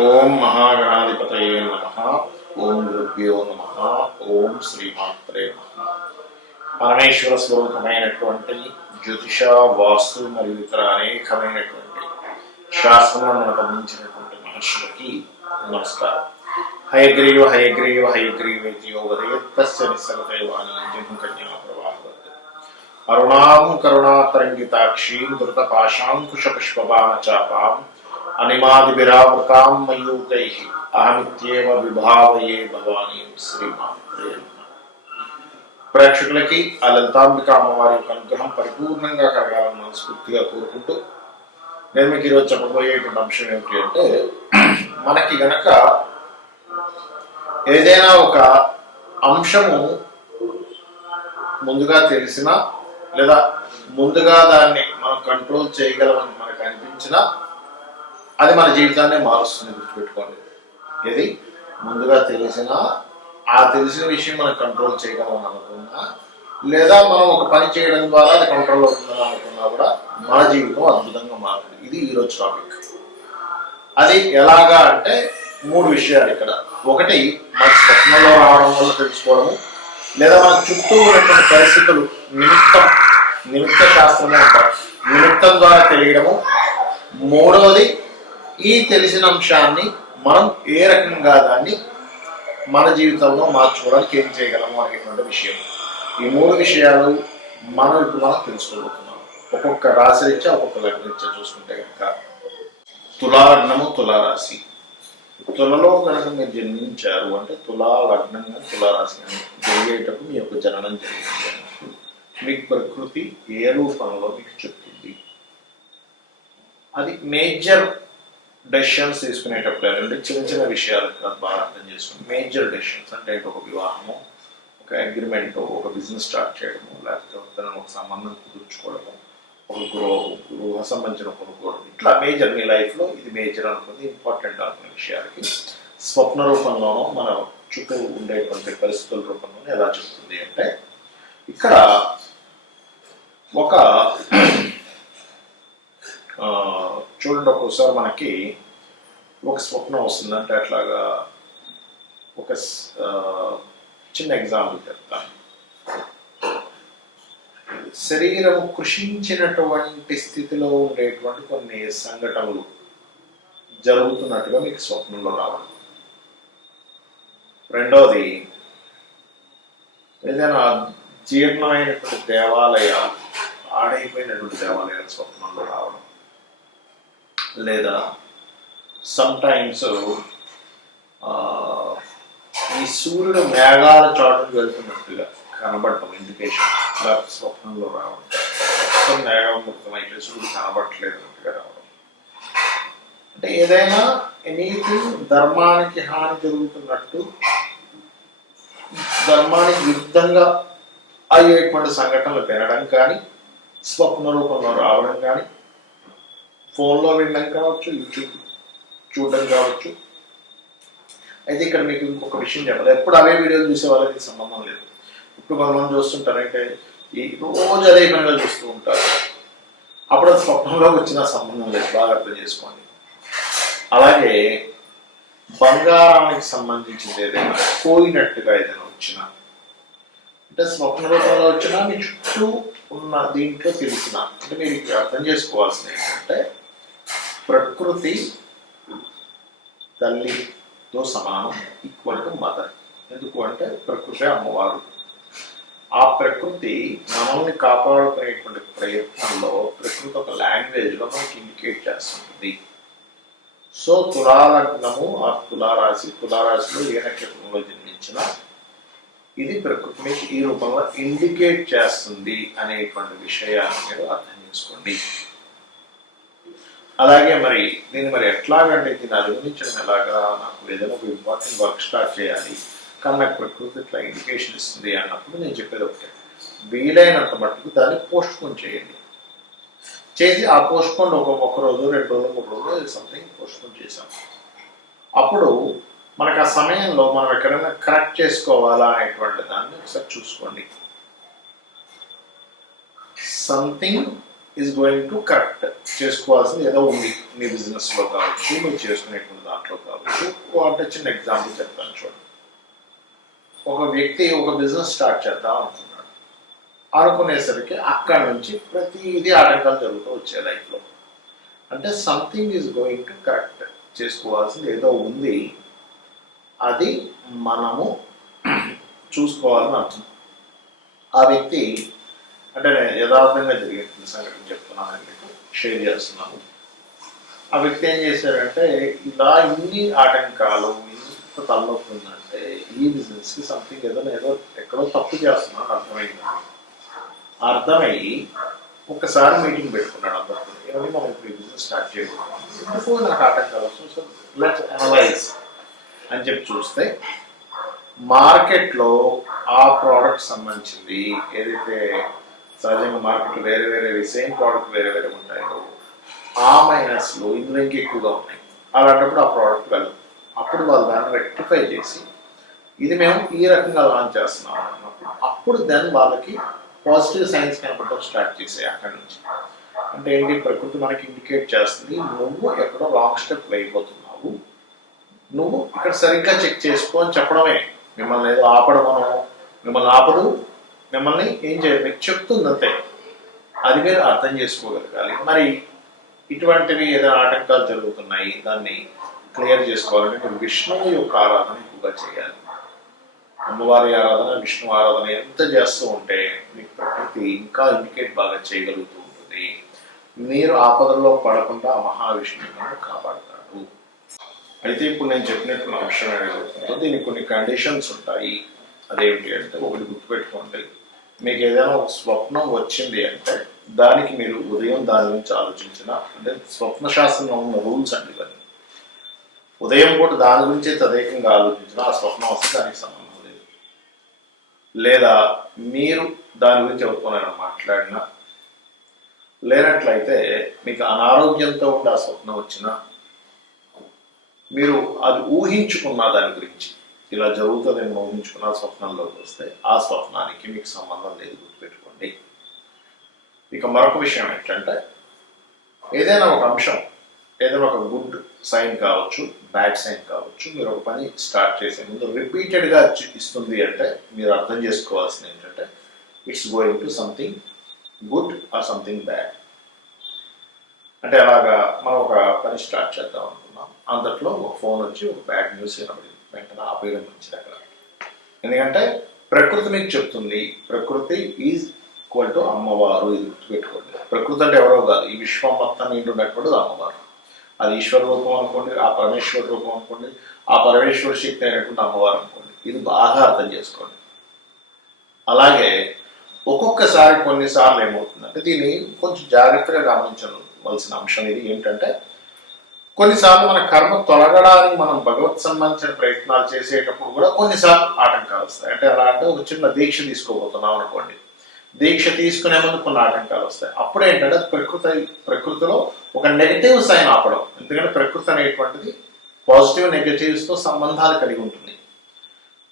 ఓం మహాగణాధిపతయే నమః. ఓం గురుభ్యో నమః. ఓం శ్రీమాత్రే నమః. పరమేశ్వర స్వరూపమైనటువంటి జ్యోతిష, వాస్తు మరియు ఇతర అనేకమైనటువంటి శాస్త్రంలో మనకు అందించినటువంటి మహర్షులకి నమస్కారం. హయగ్రీవ హయగ్రీవ హయగ్రీవేతి యోగదయత్తస్య నిస్సగతైవాని జంకన్యా ప్రవాహవత్ అరుణాం కరుణాతరంగితాక్షీం ధృతపాశాంకుశ పుష్పబాణచాపాం అనిమాదిభిరావృతాం మయూకైః అహమిత్యేవ విభావయే భవానీం శ్రీమాత్రే నమః. ప్రేక్షకులకి ఆ లలితాంబిక అమ్మవారి యొక్క అనుగ్రహం పరిపూర్ణంగా కలగాలని మనస్ఫూర్తిగా కోరుకుంటూ నేను మీకు ఈరోజు చెప్పబోయేటువంటి అంశం ఏమిటి అంటే, మనకి గనక ఏదైనా ఒక అంశము ముందుగా తెలిసినా లేదా ముందుగా దాన్ని మనం కంట్రోల్ చేయగలమని మనకు అనిపించినా అది మన జీవితాన్ని మారుస్తుంది. గుర్తుపెట్టుకోండి, ఇది ముందుగా తెలిసినా ఆ తెలిసిన విషయం మనం కంట్రోల్ చేయగలం అనుకున్నా, లేదా మనం ఒక పని చేయడం ద్వారా అది కంట్రోల్ అవుతుందని అనుకున్నా కూడా మన జీవితం అద్భుతంగా మారుతుంది. ఇది ఈరోజు టాపిక్. అది ఎలాగా అంటే 3 విషయాలు ఇక్కడ. ఒకటి, మన స్వప్నంలో రావడం వల్ల తెలుసుకోవడము, లేదా మన చుట్టూ ఉన్నటువంటి పరిస్థితులు నిమిత్త శాస్త్రమే అంటారు, నిమిత్తం ద్వారా తెలియడము. మూడవది, ఈ తెలిసిన అంశాన్ని మనం ఏ రకంగా దాన్ని మన జీవితంలో మార్చుకోవడానికి ఏం చేయగలము అనేటువంటి విషయం. ఈ 3 విషయాలు ఇప్పుడు మనం తెలుసుకోబోతున్నాం. ఒక్కొక్క రాశి రీత్యా ఒక్కొక్క లగ్నం రీత్యా చూసుకుంటే కనుక, తులాలగ్నము, తులారాశి. తులలో కనుక మీరు జన్మించారు అంటే తులా లగ్నంగా తులారాశి జరిగేటప్పుడు మీ యొక్క జననం జరిగింది. మీకు ప్రకృతి ఏ రూపంలో మీకు చెప్తుంది. అది మేజర్ డెసిషన్స్ తీసుకునేటప్పుడు అంటే చిన్న చిన్న విషయాలు బాగా అర్థం చేసుకుని, మేజర్ డెసిషన్స్ అంటే ఒక వివాహము, ఒక అగ్రిమెంట్, ఒక బిజినెస్ స్టార్ట్ చేయడము, లేకపోతే ఒక సంబంధం కుదుర్చుకోవడము, ఒక గృహ సంబంధించిన కొనుక్కోవడం, ఇట్లా మేజర్ మీ లైఫ్లో ఇది మేజర్ అనుకుని ఇంపార్టెంట్ అనుకునే విషయాలకి స్వప్న రూపంలోనూ మన చుట్టూ ఉండేటువంటి పరిస్థితుల రూపంలోనూ ఎలా చెప్తుంది అంటే, ఇక్కడ ఒక చూడండి, ఒక్కోసారి మనకి ఒక స్వప్నం వస్తుంది అంటే అట్లాగా ఒక చిన్న ఎగ్జాంపుల్ చెప్తాను. శరీరము కృషించినటువంటి స్థితిలో ఉండేటువంటి కొన్ని సంఘటనలు జరుగుతున్నట్టుగా మీకు స్వప్నంలో రావాలి. రెండవది, ఏదైనా జీర్ణమైనటువంటి దేవాలయాలు, పాడైపోయినటువంటి దేవాలయాలు స్వప్నంలో రావడం, లేదా సమ్టైమ్స్ ఈ సూర్యుడు మేఘాల చాటుకు వెళ్తున్నట్టుగా కనబడటం ఇండికేషన్, ఇలా స్వప్నంలో రావడం. మొత్తం మేఘం మొత్తం అయిపోయి సూర్యుడు కనబడట్లేదు అన్నట్టుగా రావడం. అంటే ఏదైనా ఎనీథింగ్ ధర్మానికి హాని జరుగుతున్నట్టు, ధర్మానికి విరుద్ధంగా అయ్యేటువంటి సంఘటనలు వినడం కానీ, స్వప్న రూపంలో రావడం కానీ, ఫోన్లో వినడం కావచ్చు, యూట్యూబ్ చూడడం కావచ్చు. అయితే ఇక్కడ మీకు ఇంకొక విషయం చెప్పాలి, ఎప్పుడు అవే వీడియోలు చూసే వాళ్ళకి సంబంధం లేదు. ఇప్పుడు కొంతమంది చూస్తుంటారంటే ఈ రోజు అదే పనిగా చూస్తూ ఉంటారు, అప్పుడు అది స్వప్నంలో వచ్చిన సంబంధం లేదు, బాగా అర్థం చేసుకోండి. అలాగే బంగారానికి సంబంధించింది ఏదైనా పోయినట్టుగా ఏదైనా వచ్చినా, అంటే స్వప్న రూపంలో వచ్చినా మీ చుట్టూ ఉన్న దీంట్లో తెలిసిన, అంటే మీరు అర్థం చేసుకోవాల్సింది ఏంటంటే, ప్రకృతి తల్లితో సమానం, ఈక్వల్ టు మదర్. ఎందుకు అంటే ప్రకృతి అమ్మవారు. ఆ ప్రకృతి మనల్ని కాపాడుకునేటువంటి ప్రయత్నంలో ప్రకృతి ఒక లాంగ్వేజ్లో మనకి ఇండికేట్ చేస్తుంటుంది. సో తులాలగ్నము ఆ తులారాశిలో ఏ నక్షత్రంలో జన్మించినా ఇది ప్రకృతిని ఈ రూపంలో ఇండికేట్ చేస్తుంది అనేటువంటి విషయాన్ని మీరు అర్థం చేసుకోండి. అలాగే దీన్ని ఎట్లాగంటే దీన్ని అధిగమించడం ఎలాగా, నాకు ఏదైనా ఒక ఇంపార్టెంట్ వర్క్ స్టార్ట్ చేయాలి కానీ నాకు ప్రకృతి ఇట్లా ఇండికేషన్ ఇస్తుంది అన్నప్పుడు నేను చెప్పేది ఒకటే, వీలైనంత మట్టుకు దాన్ని పోస్ట్పోన్ చేయండి. చేసి ఆ పోస్ట్పోన్ ఒక రోజు, 2 రోజులు, 3 రోజులు సంథింగ్ పోస్ట్పోన్ చేసాం. అప్పుడు మనకు ఆ సమయంలో మనం ఎక్కడైనా కరెక్ట్ చేసుకోవాలా అనేటువంటి దాన్ని ఒకసారి చూసుకోండి. Something is going to correct చేసుకోవాల్సింది ఏదో ఉంది మీ బిజినెస్లో కావచ్చు, మీరు చేసుకునేటువంటి దాంట్లో కావచ్చు. అంటే చిన్న ఎగ్జాంపుల్ చెప్తాను చూడండి. ఒక వ్యక్తి ఒక బిజినెస్ స్టార్ట్ చేద్దాం అనుకున్నాడు. అనుకునేసరికి అక్కడి నుంచి ప్రతిదీ ఆటంకాలు జరుగుతూ వచ్చాయి లైఫ్లో. అంటే something is going to correct చేసుకోవాల్సింది ఏదో ఉంది, అది మనము చూసుకోవాలని అర్థం. ఆ వ్యక్తి అంటే నేను యథార్థంగా జరిగిన సంఘటన చెప్తున్నాను, మీకు షేర్ చేస్తున్నాను. ఆ వ్యక్తి ఏం చేశారంటే, ఇలా ఇన్ని ఆటంకాలు ఇంత తలనొప్పి ఉందంటే ఈ బిజినెస్కి సంథింగ్ ఏదో ఎక్కడో తప్పు చేస్తున్నాను అర్థమైంది. అర్థమయ్యి ఒకసారి మీటింగ్ పెట్టుకున్నాడు అందరితో. ఏమని మనం ఇప్పుడు ఈ బిజినెస్ స్టార్ట్ చేయకూడదు, నాకు ఆటంకాలు వస్తుంది, సో లెట్స్ అనలైజ్ అని చెప్పి చూస్తే మార్కెట్లో ఆ ప్రోడక్ట్ సంబంధించింది ఏదైతే సహజంగా మార్కెట్లో వేరే వేరే సేమ్ ప్రోడక్ట్ వేరే వేరే ఉంటాయో ఆ మైనస్లు ఇందులో ఇంకా ఎక్కువగా ఉన్నాయి. అలాంటప్పుడు ఆ ప్రోడక్ట్ వెళ్ళదు. అప్పుడు వాళ్ళు దాన్ని రెక్టిఫై చేసి ఇది మేము ఈ రకంగా లాంచ్ చేస్తున్నాం అన్నప్పుడు అప్పుడు దెన్ వాళ్ళకి పాజిటివ్ సైన్స్ కనపడటం స్టార్ట్ చేసాయి అక్కడి నుంచి. అంటే ఏంటి, ప్రకృతి మనకి ఇండికేట్ చేస్తుంది నువ్వు ఎక్కడో రాంగ్ స్టెప్ వేయబోతున్నావు, నువ్వు ఇక్కడ సరిగ్గా చెక్ చేసుకో అని చెప్పడమే. మిమ్మల్ని ఏదో ఆపడమనో, మిమ్మల్ని ఆపదు, మిమ్మల్ని ఏం చేయాలి మీకు చెప్తుంది అంతే. అది మీరు అర్థం చేసుకోగలగాలి. మరి ఇటువంటివి ఏదైనా ఆటంకాలు జరుగుతున్నాయి, దాన్ని క్లియర్ చేసుకోవాలంటే మీరు విష్ణువు యొక్క ఆరాధన ఎక్కువగా చేయాలి. అమ్మవారి ఆరాధన, విష్ణు ఆరాధన ఎంత చేస్తూ ఉంటే మీకు ప్రకృతి ఇంకా ఇండికేట్ బాగా చేయగలుగుతూ ఉంటుంది. మీరు ఆపదల్లో పడకుండా మహావిష్ణువును కాపాడతాడు. అయితే ఇప్పుడు నేను చెప్పినట్టు అంశం ఏదైతే దీనికి కొన్ని కండిషన్స్ ఉంటాయి. అదేమిటి అంటే, ఒకటి గుర్తుపెట్టుకోండి, మీకు ఏదైనా ఒక స్వప్నం వచ్చింది అంటే దానికి మీరు ఉదయం దాని గురించి ఆలోచించిన, అంటే స్వప్న శాస్త్రంలో ఉన్న రూల్స్ అండి ఇవన్నీ. ఉదయం పూట దాని గురించి తదేకంగా ఆలోచించిన ఆ స్వప్నం వస్తే దానికి సంబంధం లేదు. లేదా మీరు దాని గురించి ఎవరితోనైనా మాట్లాడినా, లేనట్లయితే మీకు అనారోగ్యంతో ఉండి ఆ స్వప్నం వచ్చినా, మీరు అది ఊహించుకున్న దాని గురించి ఇలా జరుగుతుందని ఊహించుకున్న స్వప్నంలోకి వస్తే ఆ స్వప్నానికి మీకు సంబంధం లేదు, గుర్తుపెట్టుకోండి. ఇక మరొక విషయం ఏంటంటే, ఏదైనా ఒక అంశం, ఏదైనా ఒక గుడ్ సైన్ కావచ్చు, బ్యాడ్ సైన్ కావచ్చు, మీరు ఒక పని స్టార్ట్ చేసే ముందు రిపీటెడ్గా ఇస్తుంది అంటే మీరు అర్థం చేసుకోవాల్సింది ఏంటంటే it's going to something good or something bad. అంటే అలాగా మనం ఒక పని స్టార్ట్ చేద్దాం అనుకున్నాం, అంతట్లో ఒక ఫోన్ వచ్చి ఒక బ్యాడ్ న్యూస్ వినబడింది, వెంటనే ఆపేయడం మంచిది అక్కడ. ఎందుకంటే ప్రకృతి మీకు చెప్తుంది, ప్రకృతి ఈజ్ ఈక్వల్ టు అమ్మవారు. ఇది గుర్తుపెట్టుకోండి. ప్రకృతి అంటే ఎవరో కాదు, ఈ విశ్వం మొత్తం నిండున్నటువంటిది అమ్మవారు. అది ఈశ్వర రూపం అనుకోండి, ఆ పరమేశ్వర రూపం అనుకోండి, ఆ పరమేశ్వర శక్తి అయినటువంటి అమ్మవారు అనుకోండి. ఇది బాగా అర్థం చేసుకోండి. అలాగే ఒక్కొక్కసారి కొన్నిసార్లు ఏమవుతుందంటే, దీన్ని కొంచెం జాగ్రత్తగా గమనించవలసిన అంశం ఇది ఏంటంటే, కొన్నిసార్లు మన కర్మ తొలగడానికి మనం భగవత్ సంబంధించిన ప్రయత్నాలు చేసేటప్పుడు కూడా కొన్నిసార్లు ఆటంకాలు వస్తాయి. అంటే ఎలా అంటే, ఒక చిన్న దీక్ష తీసుకోబోతున్నాం అనుకోండి, దీక్ష తీసుకునే ముందు కొన్ని ఆటంకాలు వస్తాయి. అప్పుడు ఏంటంటే ప్రకృతిలో ఒక నెగటివ్ సైన్ ఆపడం. ఎందుకంటే ప్రకృతి అనేటువంటిది పాజిటివ్ నెగటివ్స్తో సంబంధాలు కలిగి ఉంటుంది.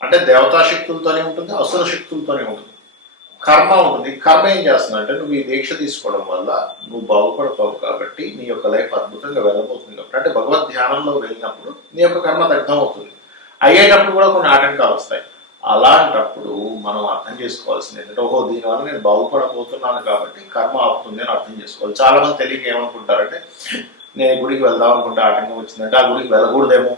అంటే దేవతా శక్తులతోనే ఉంటుంది, అసుర శక్తులతోనే ఉంటుంది, కర్మ ఉంటుంది. కర్మ ఏం చేస్తుంది అంటే, నువ్వు ఈ దీక్ష తీసుకోవడం వల్ల నువ్వు బాగుపడతావు కాబట్టి నీ యొక్క లైఫ్ అద్భుతంగా వెళ్ళబోతుంది కాబట్టి, అంటే భగవద్ ధ్యానంలో వెళ్ళినప్పుడు నీ యొక్క కర్మ దగ్ధం అవుతుంది. అయ్యేటప్పుడు కూడా కొన్ని ఆటంకాలు వస్తాయి. అలాంటప్పుడు మనం అర్థం చేసుకోవాల్సింది ఏంటంటే, ఓహో దీనివల్ల నేను బాగుపడబోతున్నాను కాబట్టి కర్మ ఆపుతుంది అని అర్థం చేసుకోవాలి. చాలా మంది తెలియక ఏమనుకుంటారంటే, నేను ఈ గుడికి వెళ్దాం అనుకుంటే ఆటంకం వచ్చిందంటే ఆ గుడికి వెళ్ళకూడదేమో,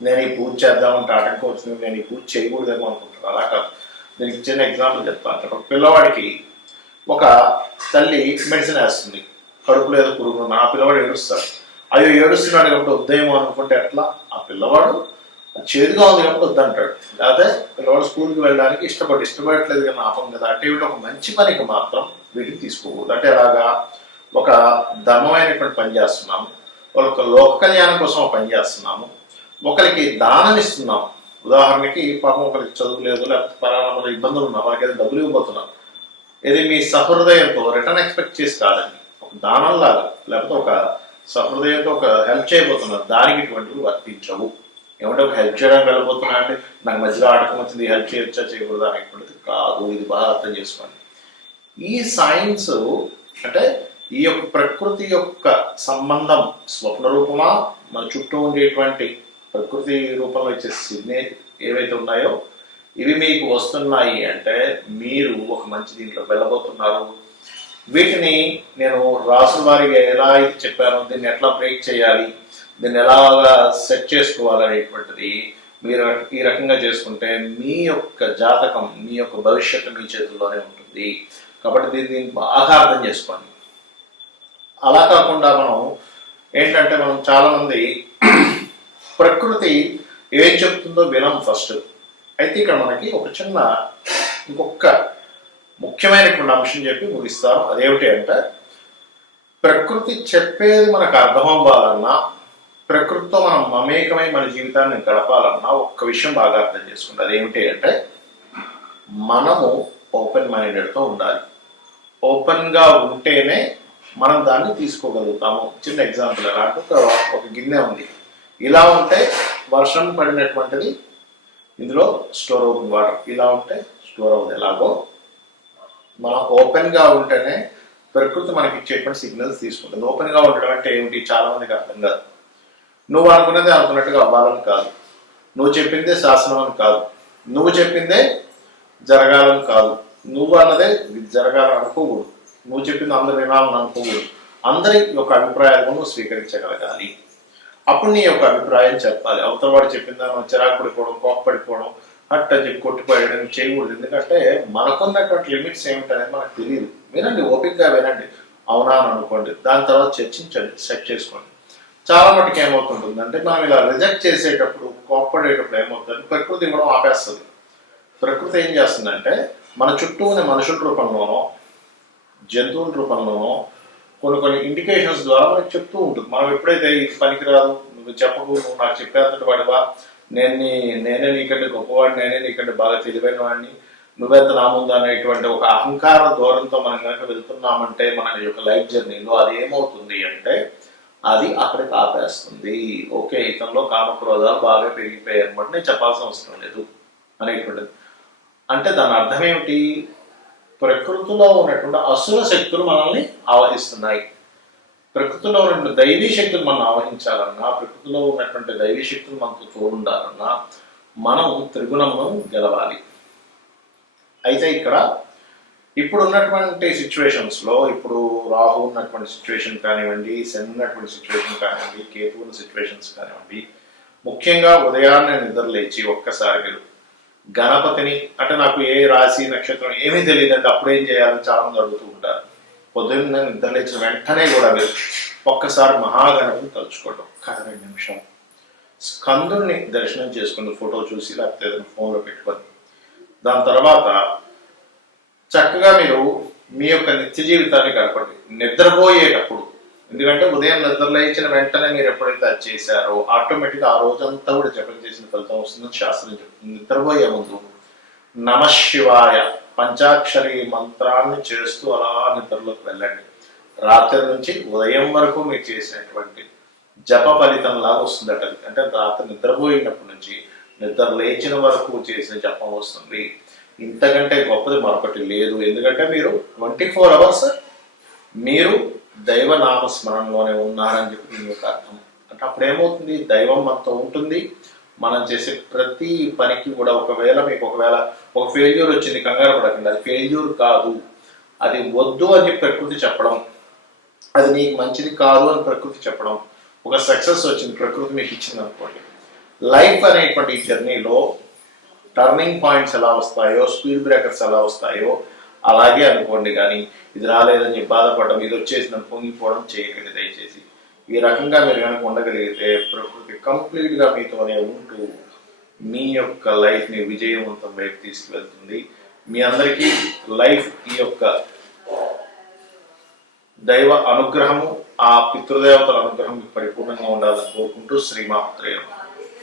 నేను ఈ పూజ చేద్దామంటే ఆటంకం వచ్చింది, నేను ఈ పూజ చేయకూడదేమో అనుకుంటాను. అలా కాదు. దీనికి చిన్న ఎగ్జాంపుల్ చెప్తాను. ఒక పిల్లవాడికి ఒక తల్లి మెడిసిన్ వేస్తుంది, కడుపులో ఏదో పురుగున్న, ఆ పిల్లవాడు ఏడుస్తాడు. అయ్యో ఏడుస్తున్నాడు కాబట్టి వద్దేమో అనుకుంటే ఎట్లా? ఆ పిల్లవాడు చేదుగా ఉంది కాబట్టి వద్దంటాడు. లేకపోతే పిల్లవాడు స్కూల్కి వెళ్ళడానికి ఇష్టపడట్లేదు కానీ ఆపం కదా. అంటే వీటి ఒక మంచి పనికి మాత్రం వీటికి తీసుకోకూడదు. అంటే అలాగా ఒక ధర్మమైనటువంటి పని చేస్తున్నాము, ఒక లోక కళ్యాణం కోసం పని చేస్తున్నాము, ఒకరికి దానం ఇస్తున్నాము. ఉదాహరణకి పాపం ఒకరికి చదువు లేదు, లేకపోతే పరామర్శ ఇబ్బందులు ఉన్నా, వాళ్ళకి ఏదో డబ్బులు ఇవ్వబోతున్నాం. ఇది మీ సహృదయంతో రిటర్న్ ఎక్స్పెక్ట్ చేసి కాదండి, ఒక దానం లాగా, లేకపోతే ఒక సహృదయంతో ఒక హెల్ప్ చేయబోతున్నారు, దానికి ఇటువంటివి వర్తించవు. ఏమంటే ఒక హెల్ప్ చేయడానికి వెళ్ళబోతున్నా అంటే నాకు మధ్యలో ఆటకం వచ్చింది, హెల్ప్ చేయొచ్చా చేయకూడదు అనేటువంటిది కాదు. ఇది బాగా అర్థం చేసుకోండి. ఈ సైన్స్ అంటే ఈ యొక్క ప్రకృతి యొక్క సంబంధం స్వప్న రూపమా, మన చుట్టూ ఉండేటువంటి ప్రకృతి రూపంలో ఇచ్చే సిగ్నేచర్ ఏవైతే ఉన్నాయో ఇవి మీకు వస్తున్నాయి అంటే మీరు ఒక మంచి దీంట్లో వెళ్ళబోతున్నారు. వీటిని నేను రాసుల వారిగా ఎలా అయితే చెప్పానో దీన్ని ఎట్లా బ్రేక్ చేయాలి, దీన్ని ఎలాగా సెట్ చేసుకోవాలనేటువంటిది మీరు ఈ రకంగా చేసుకుంటే మీ యొక్క జాతకం, మీ యొక్క భవిష్యత్తు మీ చేతుల్లోనే ఉంటుంది. కాబట్టి దీన్ని బాగా అర్థం చేసుకోండి. అలా కాకుండా మనం ఏంటంటే మనం చాలామంది ప్రకృతి ఏం చెప్తుందో వినం ఫస్ట్. అయితే ఇక్కడ మనకి ఒక చిన్న ఇంకొక ముఖ్యమైనటువంటి అంశం చెప్పి ముగిస్తాను. అదేమిటి అంటే ప్రకృతి చెప్పేది మనకు అర్థం అవ్వాలన్నా, ప్రకృతితో మనం మమేకమై మన జీవితాన్ని గడపాలన్నా ఒక్క విషయం బాగా అర్థం చేసుకోండి. అదేమిటి అంటే మనము ఓపెన్ మైండెడ్తో ఉండాలి. ఓపెన్గా ఉంటేనే మనం దాన్ని తీసుకోగలుగుతాము. చిన్న ఎగ్జాంపుల్ ఎలా అంటే ఒక గిన్నె ఉంది, ఇలా ఉంటే వర్షం పడినటువంటిది ఇందులో స్టోర్ అవుతుంది వాటర్, ఇలా ఉంటే స్టోర్ అవుతుంది. ఎలాగో మనం ఓపెన్గా ఉంటేనే ప్రకృతి మనకి ఇచ్చేటువంటి సిగ్నల్స్ తీసుకుంటుంది. ఓపెన్గా ఉండడం అంటే ఏమిటి చాలా మందికి అర్థం కాదు. నువ్వు అనుకున్నదే అనుకున్నట్టుగా అవ్వాలని కాదు, నువ్వు చెప్పిందే శాసనం అని కాదు, నువ్వు చెప్పిందే జరగాలని కాదు, నువ్వు అన్నదే జరగాలని అనుకోకూడదు, నువ్వు చెప్పింది అందరు వినాలని అనుకోకూడదు. అందరి యొక్క అభిప్రాయాలను నువ్వు స్వీకరించగలగాలి. అప్పుడు నీ యొక్క అభిప్రాయం చెప్పాలి. అవతల వాడు చెప్పిందా మనం చిరాకు పడిపోవడం, కోప్పడిపోవడం, అట్ట చెప్పి కొట్టిపోయడం చేయకూడదు. ఎందుకంటే మనకున్నటువంటి లిమిట్స్ ఏమిటనేది మనకు తెలియదు. వినండి, ఓపికగా వినండి, అవునా అని అనుకోండి, దాని తర్వాత చర్చించండి, సెట్ చేసుకోండి. చాలా మటుకు ఏమవుతుంటుంది అంటే మనం ఇలా రిజెక్ట్ చేసేటప్పుడు, కోప్పడేటప్పుడు ఏమవుతుంది, ప్రకృతి ఇవ్వడం ఆపేస్తుంది. ప్రకృతి ఏం చేస్తుందంటే మన చుట్టూ ఉన్న మనుషుల రూపంలోనో జంతువుల రూపంలోనో కొన్ని ఇండికేషన్స్ ద్వారా మనకు చెప్తూ ఉంటుంది. మనం ఎప్పుడైతే ఇది పనికిరాదు, నువ్వు చెప్పకు, నువ్వు నాకు చెప్పేంతటి వాడివా, నేనే నీకంటే గొప్పవాడిని, నేనే నీకంటే బాగా తెలివైన వాడిని, నువ్వెంత నా ముందు అనేటువంటి ఒక అహంకార ధోరణితో మనం కనుక వెళ్తున్నామంటే మన యొక్క లైఫ్ జర్నీలో అది ఏమవుతుంది అంటే అది అక్కడికి ఆపేస్తుంది. ఓకే, ఇతనిలో కామక్రోధాలు బాగా పెరిగిపోయాయి అనమాట, నేను చెప్పాల్సిన అవసరం లేదు అనేటువంటిది. అంటే దాని అర్థం ఏమిటి, ప్రకృతిలో ఉన్నటువంటి అసుర శక్తులు మనల్ని ఆవహిస్తున్నాయి. ప్రకృతిలో ఉన్నటువంటి దైవీ శక్తులు మనం ఆవహించాలన్నా, ప్రకృతిలో ఉన్నటువంటి దైవీ శక్తులు మనకు తోడుండాలన్నా మనం త్రిగుణమును గెలవాలి. అయితే ఇక్కడ ఇప్పుడు ఉన్నటువంటి సిచ్యువేషన్స్లో, ఇప్పుడు రాహు ఉన్నటువంటి సిచ్యువేషన్ కానివ్వండి, శని ఉన్నటువంటి సిచ్యువేషన్ కానివ్వండి, కేతు ఉన్న సిచ్యువేషన్స్ కానివ్వండి, ముఖ్యంగా ఉదయాన్నే నిద్రలేచి ఒక్కసారి మీరు గణపతిని, అంటే నాకు ఏ రాశి నక్షత్రం ఏమీ తెలియదు అంటే అప్పుడు ఏం చేయాలని చాలా మంది అడుగుతూ ఉంటారు. పొద్దున్న నిద్రలేచిన వెంటనే కూడా మీరు ఒక్కసారి మహాగణపతిని తలుచుకోవడం, 2 నిమిషాలు స్కందుని దర్శనం చేసుకుని ఫోటో చూసి లేకపోతే ఏదైనా ఫోన్లో పెట్టుకొని, దాని తర్వాత చక్కగా మీరు మీ యొక్క నిత్య జీవితాన్ని గడపండి నిద్రపోయేటప్పుడు. ఎందుకంటే ఉదయం నిద్రలేచిన వెంటనే మీరు ఎప్పుడైతే అది చేశారో ఆటోమేటిక్గా ఆ రోజంతా కూడా జపం చేసిన ఫలితం వస్తుందని శాస్త్రం చెప్తుంది. నిద్రపోయే ముందు నమశివాయ పంచాక్షరి మంత్రాన్ని చేస్తూ అలా నిద్రలోకి వెళ్ళండి. రాత్రి నుంచి ఉదయం వరకు మీరు చేసినటువంటి జప ఫలితంలాగా వస్తుందట. అంటే రాత్రి నిద్రపోయినప్పటి నుంచి నిద్ర లేచిన వరకు చేసిన జపం వస్తుంది. ఇంతకంటే గొప్పది మరొకటి లేదు. ఎందుకంటే మీరు 24 hours మీరు దైవ నామస్మరణలోనే ఉన్నారని చెప్పి దీని యొక్క అర్థం. అంటే అప్పుడు ఏమవుతుంది, దైవం మనతో ఉంటుంది. మనం చేసే ప్రతి పనికి కూడా మీకు ఒకవేళ ఒక ఫెయిల్యూర్ వచ్చింది, కంగారు పడకండి, అది ఫెయిల్యూర్ కాదు, అది వద్దు అని చెప్పి ప్రకృతి చెప్పడం, అది నీకు మంచిది కాదు అని ప్రకృతి చెప్పడం. ఒక సక్సెస్ వచ్చింది, ప్రకృతి మీకు ఇచ్చింది అనుకోండి. లైఫ్ అనేటువంటి ఈ జర్నీలో టర్నింగ్ పాయింట్స్ ఎలా వస్తాయో, స్పీడ్ బ్రేకర్స్ ఎలా వస్తాయో అలాగే అనుకోండి. కానీ ఇది రాలేదని చెప్పి బాధపడడం, ఇది వచ్చేసిందని పొంగిపోవడం చేయకండి దయచేసి. ఈ రకంగా మీరు కనుక ఉండగలిగితే ప్రకృతి కంప్లీట్గా మీతోనే ఉంటూ మీ యొక్క లైఫ్ని విజయవంతం వైపు తీసుకువెళ్తుంది. మీ అందరికీ లైఫ్ ఈ యొక్క దైవ అనుగ్రహము, ఆ పితృదేవతల అనుగ్రహం పరిపూర్ణంగా ఉండాలని కోరుకుంటూ శ్రీమాత్రేయ.